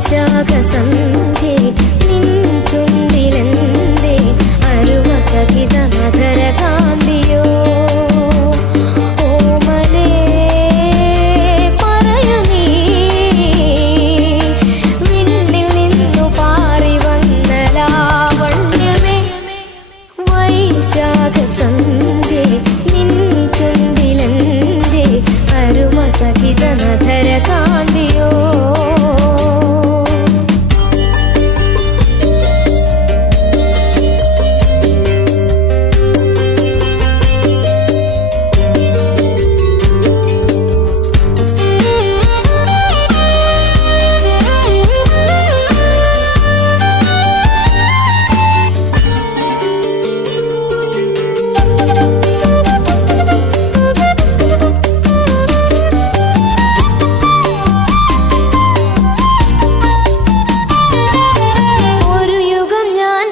വൈശാഖസന്ധ്യേ നിൻ ചുണ്ടിലെന്തേ അരുമസഹിത മധുരകാന്തിയോ ഓമലേ പറയൂ നീ വിണ്ണിൽ നിന്നു പാറി വന്ന ലാവണ്യമേ വൈശാഖസന്ധ്യേ നിൻ ചുണ്ടിലെന്തേ അരുമസഹിത മധുരകാന്തിയോ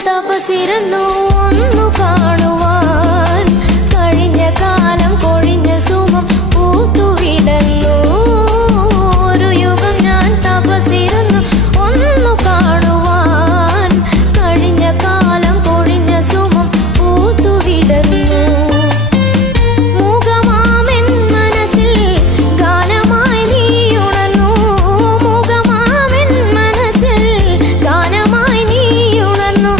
തപസിരുന്നു ഒന്നു കാണുവാൻ കഴിഞ്ഞ കാലം കൊഴിഞ്ഞ സുമം പൂത്തുവിടന്നു ഒരു യുഗം ഞാൻ തപസിരുന്നു ഒന്നു കാണുവാൻ കഴിഞ്ഞ കാലം കൊഴിഞ്ഞ സുമം പൂത്തുവിടന്നു മൂകമാമെൻ മനസ്സിൽ ഗാനമായി നീ ഉണർന്നു മൂകമാമെൻ മനസ്സിൽ ഗാനമായി നീ ഉണർന്നു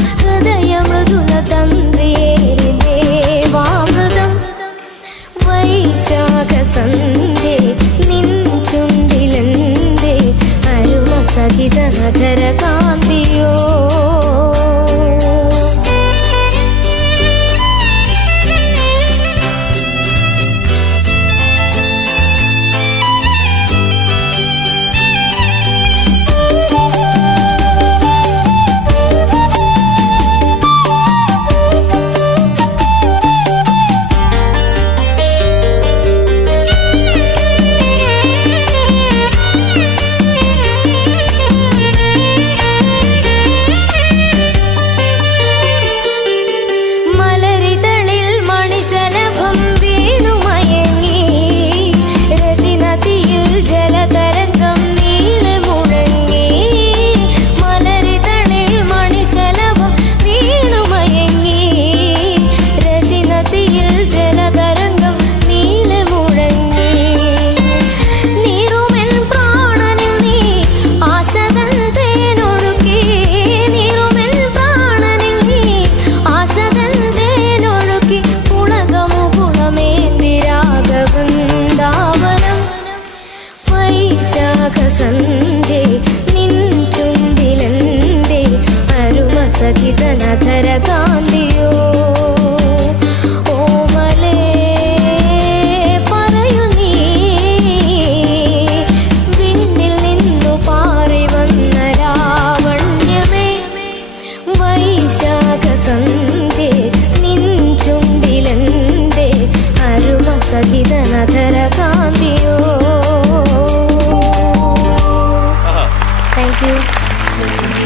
വൈശാഖസന്ധ്യേ നിൻ ചുണ്ടിലെന്തേ അരുമസഹിത മധുരകാന്തിയോ വൈശാഖസന്ധ്യേ നിൻ ചുണ്ടിലെന്തേ അരുമസഹിത മധുരകാന്തിയോ ഓമലേ പറയൂ നീ വിണ്ണിൽ നിന്നു പാറി വന്ന ലാവണ്യമേ വൈശാഖസന്ധ്യേ നിൻ ചുണ്ടിലെന്തേ അരുമസഹിത മധുരകാന്തിയോ. Thank you.